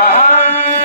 Amém.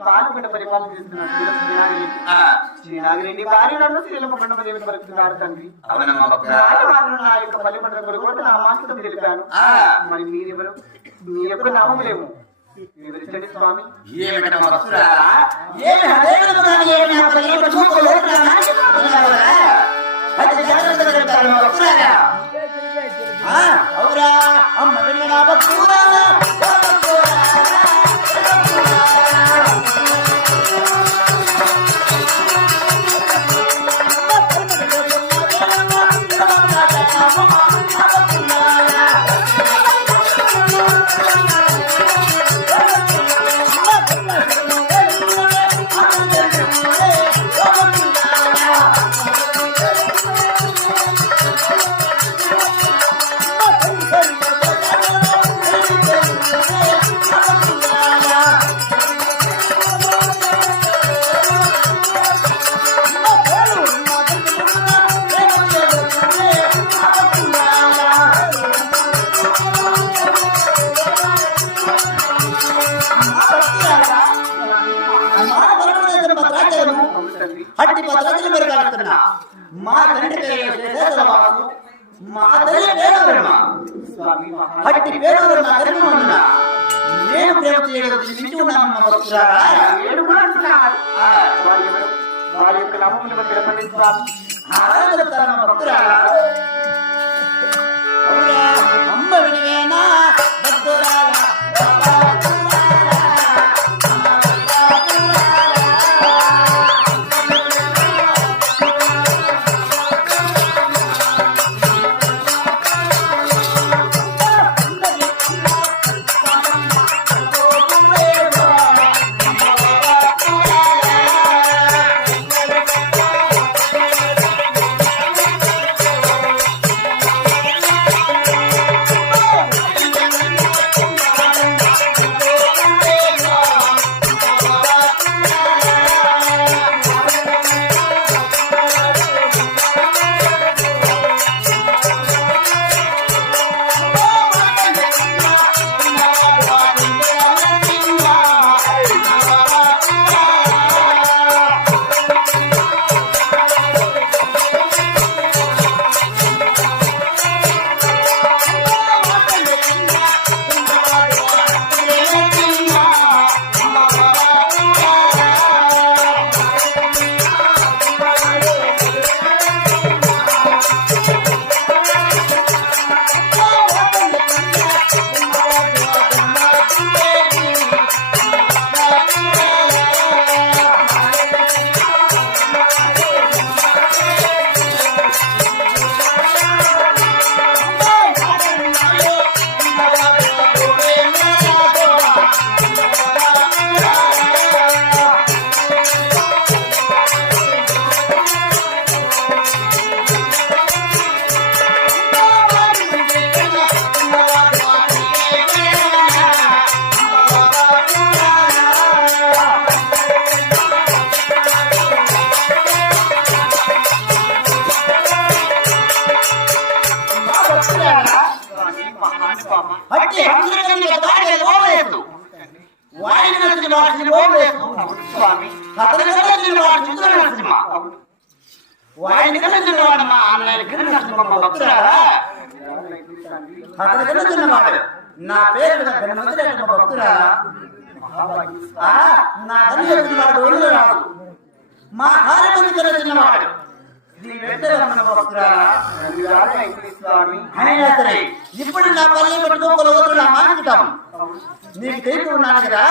పాలగుండ పరిపాలన చేస్తున్న భార్య నన్ను శ్రీలంక పలుకుతున్నారు తండ్రి? భార్య మాత్రం నా యొక్క పల్లి మండలం కొరకు నా మాంసం తెలిపాను. ఆ. మరి మీరెవరు? మీ యొక్క నామం లేవు. వివరించండి స్వామి? ఏమిటమ్మా భక్తురా అట్టి భద్రాచలం మెరుగలుగుతున్నా. మా తండ్రి పేరు శేషవాసు మా తల్లి పేరు బ్రహ్మ అట్టి పేరు బ్రహ్మ గర్భమందున నేను ప్రేమ చేయడం వింటూ ఉన్నాను మా భక్తులారా ఏడు కూడా అంటున్నారు వారి యొక్క నామములు ఆరాధన అతని కన్నా చిన్నవాడు చింతల నరసింహ వాడిని కన్నా చిన్నవాడు మా అన్నయ్య గిరి నరసింహ భక్తురాలా? అతని కన్నా చిన్నవాడు నా పేరు ధనవంతుడైన భక్తురాలా? ఆ, నా కన్నా చిన్నవాడు ఒళ్ళు రాదు. మా కన్నా చిన్నవాడు నీ స్వామి ఇప్పుడు పల్లె పట్టుకోగలుగుతున్నా మాట్లాడతాం నీకు తెలిసి ఉన్నాను కదా?